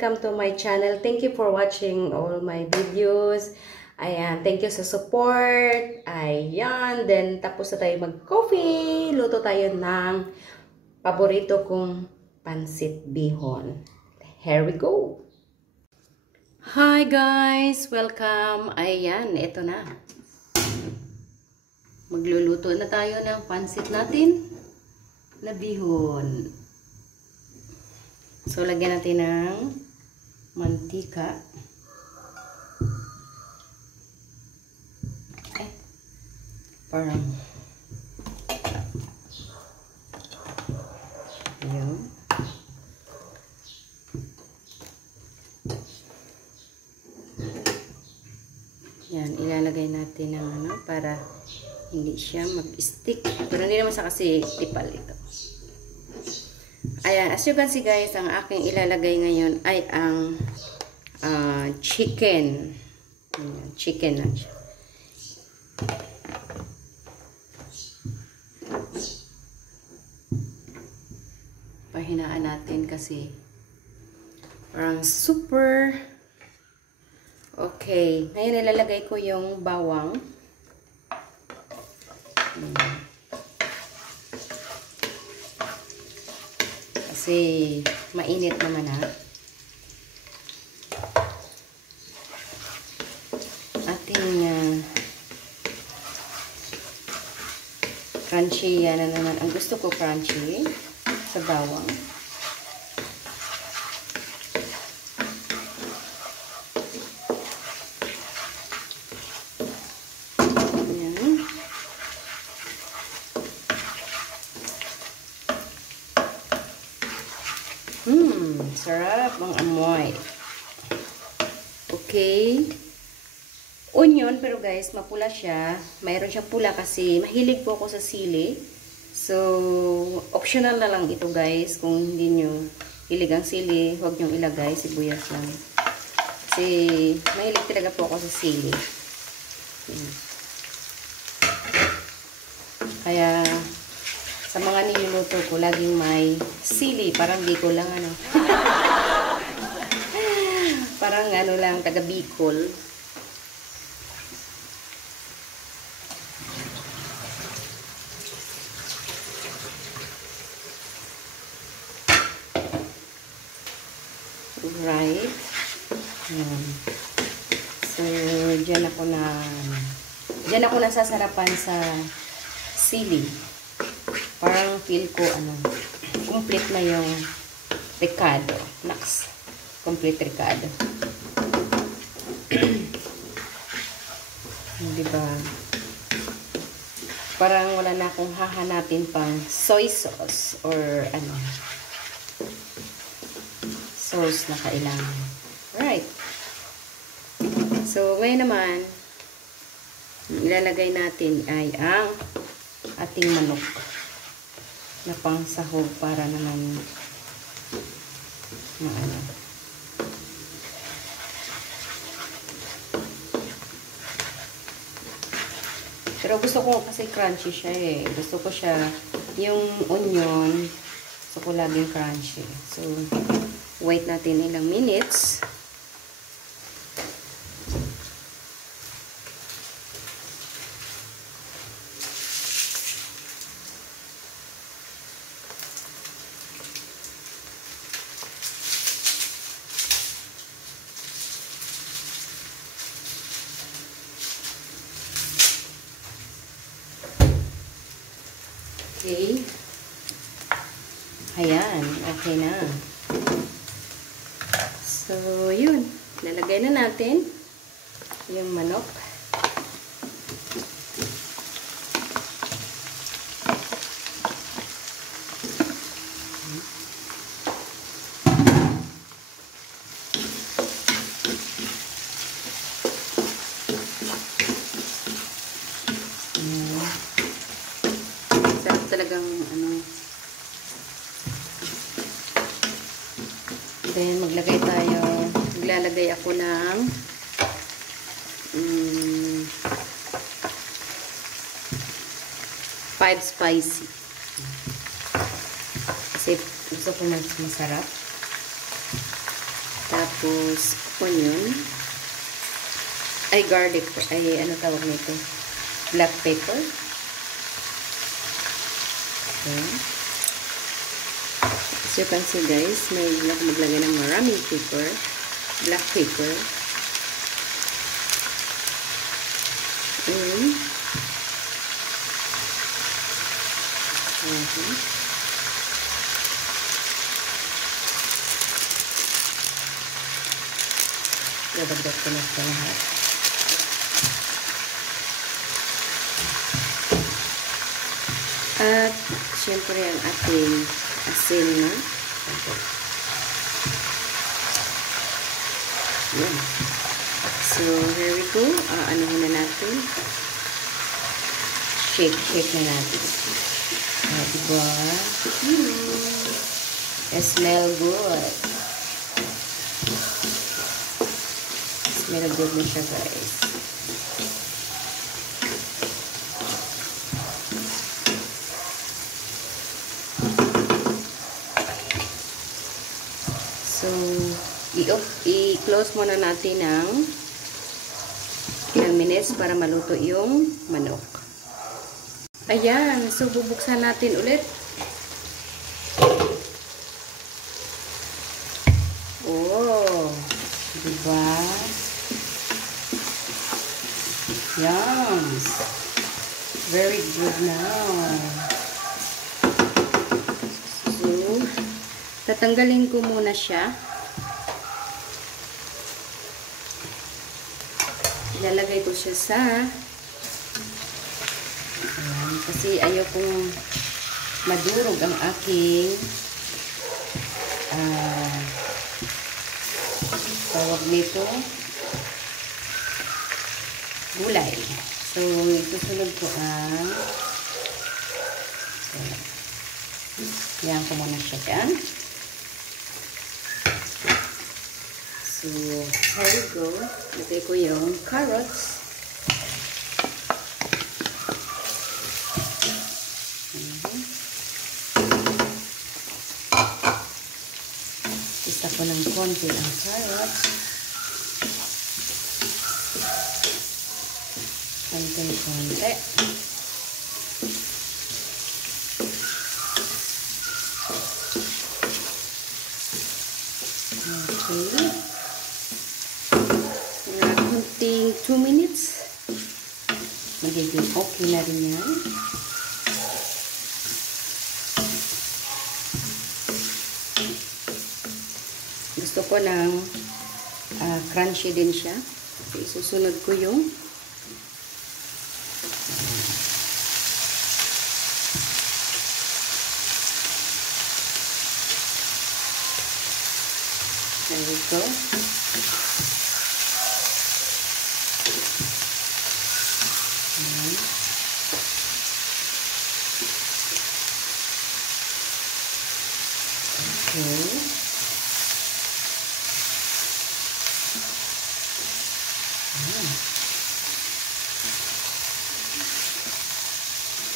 welcome to my channel. Thank you for watching all my videos. Ayan, thank you sa support. Ayan, then tapos na tayo mag-coffee. Luto tayo ng paborito kong pansit bihon. Here we go! Hi guys! Welcome! Ayan, ito na. Magluluto na tayo ng pansit natin na bihon. So, lagyan natin ng mantika. Parang yun. Yan, ilalagay natin ng ano para hindi siya mag-stick. Pero hindi naman sa kasi tipal ito. Ayan, as you can see guys, ang aking ilalagay ngayon ay ang chicken. Ayan, chicken lang siya. Pahinaan natin kasi parang super. Okay, ngayon ilalagay ko yung bawang. Kasi mainit naman ating crunchy yan na naman. Ang gusto ko crunchy sa bawang. Sarap ang amoy. Okay. Onion, pero guys, mapula siya. Mayroon siyang pula kasi mahilig po ako sa sili. So, optional na lang ito guys. Kung hindi nyo hilig ang sili, huwag nyo ilagay. Sibuyas lang. Kasi mahilig talaga po ako sa sili. Kaya sa mga niluluto ko, laging may sili. Parang di ko lang ano. Parang ano lang, taga Bicol. Right. Ayan. So, dyan ako nasasarapan sa sili. Parang feel ko, complete na yung ricado. Next, complete ricado. Diba? Parang wala na akong hahanapin pang soy sauce or sauce na kailangan. Right. So, ngayon naman, ilalagay natin ay ang ating manok na pang sahog para naman pero gusto ko kasi crunchy siya eh. Gusto ko siya yung onion, gusto ko laging crunchy. So wait natin ilang minutes. Okay. Ayan. Okay na. So, yun. Lalagay na natin yung manok. Talagang then maglalagay ako ng 5 spicy kasi gusto ko mas masarap. Tapos, onion. Ay, garlic. Ay, ano tawag nito? Black pepper. Okay. As you can see guys, may ako maglagay ng maraming pepper. Black pepper. And, dadagdag ko na sa lahat. At, syempre, ang ating asin na. Yan. So, here we go. Anuhin na natin. Shake na natin. Diba? It smell good. Smell good na siya, guys. So, i-close muna natin ng ilang minutes para maluto yung manok. Ayan, so bubuksan natin ulit. Oh, diba? Yum! Very good now. So, tatanggalin ko muna siya. Ilalagay ko siya sa ayan, kasi ayokong madurog ang aking tawag nito gulay. So, isusunod ko ang yan ko muna siya dyan. So, here we go. Lagay ko yung carrots. Isa ko ng konti ang carrots. Konti. Okay. 2 minutes. Magiging okay na rin yan. Gusto ko ng crunchy din siya. Okay, susunod ko yung there we go. Okay.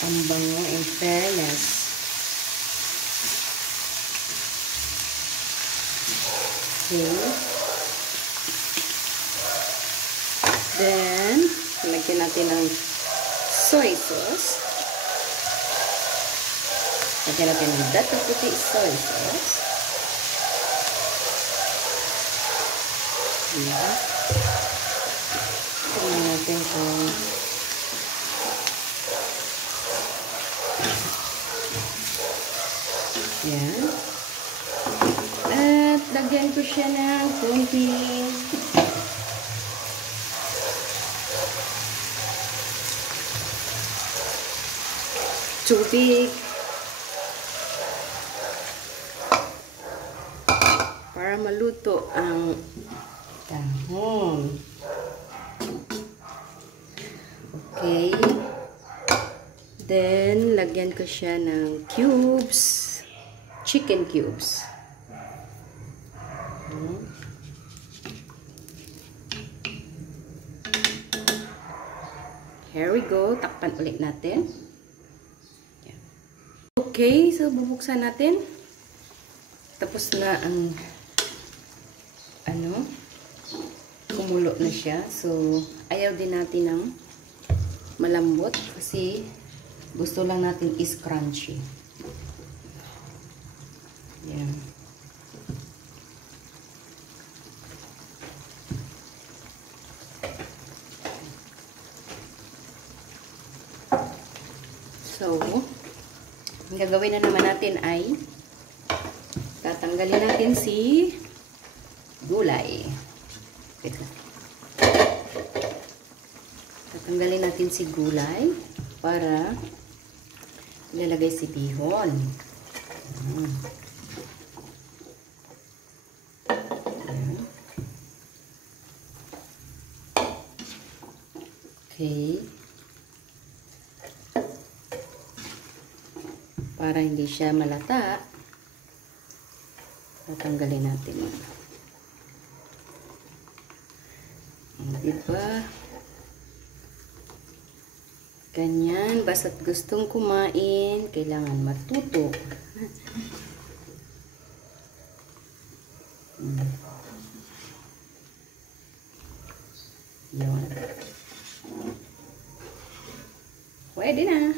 Ang bango, in fairness. Okay. Then, lagyan natin ng soy sauce. Lagyan natin ng dati puti soy sauce. Ayan. Tingnan natin kung ayan. At lagyan ko siya ng konting tubig para maluto ang tahong. Okay. Then, lagyan ko siya ng cubes. Chicken cubes. Here we go. Takpan ulit natin. Okay. So, bubuksan natin. Tapos na ang ano, kumulo na siya. So, ayaw din natin ng malambot kasi gusto lang natin is crunchy. Yan. So, ang gagawin na naman natin ay tatanggalin natin si gulay. Tatanggalin natin si gulay para ilalagay si bihon. Okay. Para hindi siya malata, tatanggalin natin. Diba? Ganyan. Basta't gustong kumain, kailangan matuto. Yun. Pwede na.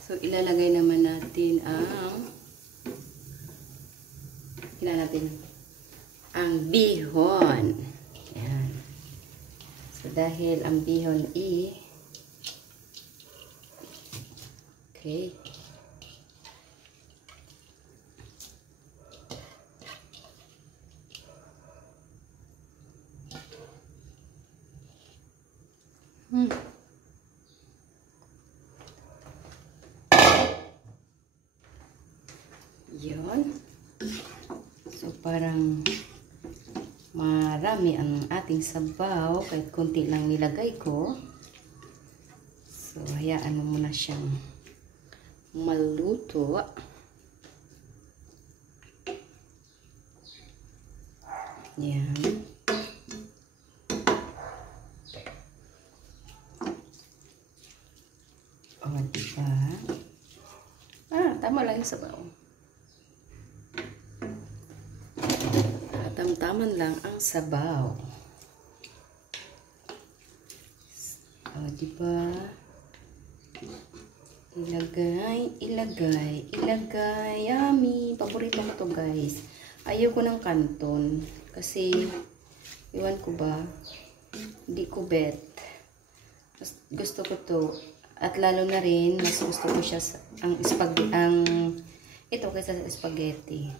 So, ilalagay naman natin ang bihon. Ayan. So, dahil ang bihon okay. Yun. So, parang marami ang ating sabaw kahit konti lang nilagay ko. So, hayaan mo muna siyang maluto. Yan. O, diba? Tama lang yung sabaw. Tamtaman lang ang sabaw. O, diba? Ilagay. Yummy! Paborito ko to, guys. Ayaw ko ng kanton. Kasi, iwan ko ba, hindi ko bet. Gusto ko to. At lalo na rin, mas gusto ko siya ito kaysa sa spaghetti.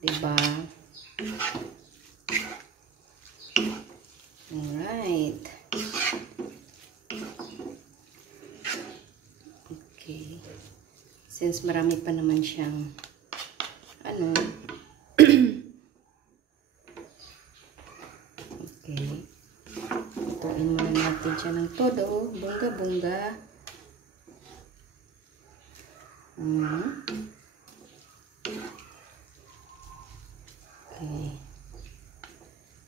Diba? Alright. Okay. Since marami pa naman siyang okay. Tutuin muna natin siya ng todo. Bongga-bongga. Okay.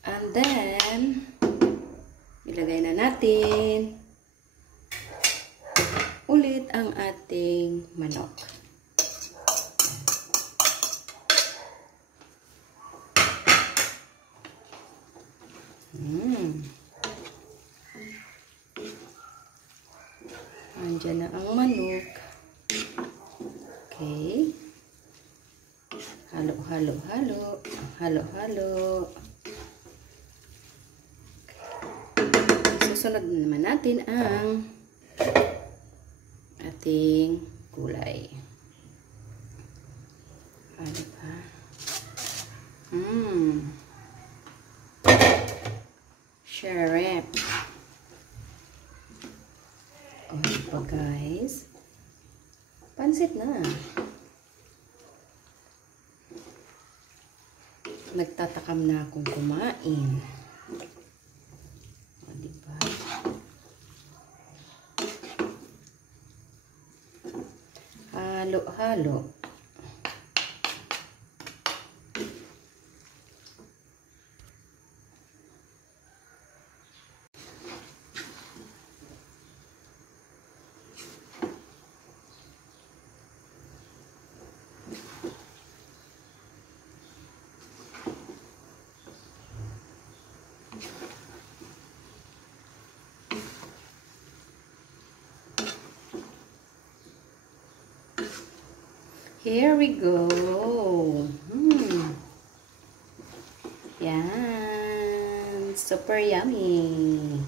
And then, ilagay na natin ulit ang ating manok. Andiyan na ang manok. Okay. Halo. Susunod naman natin ang ating gulay. Diba? Shrimp. O, diba, guys? Pansit na. Nagtatakam na akong kumain. O, diba? Halo. Here we go. Yan. Super yummy.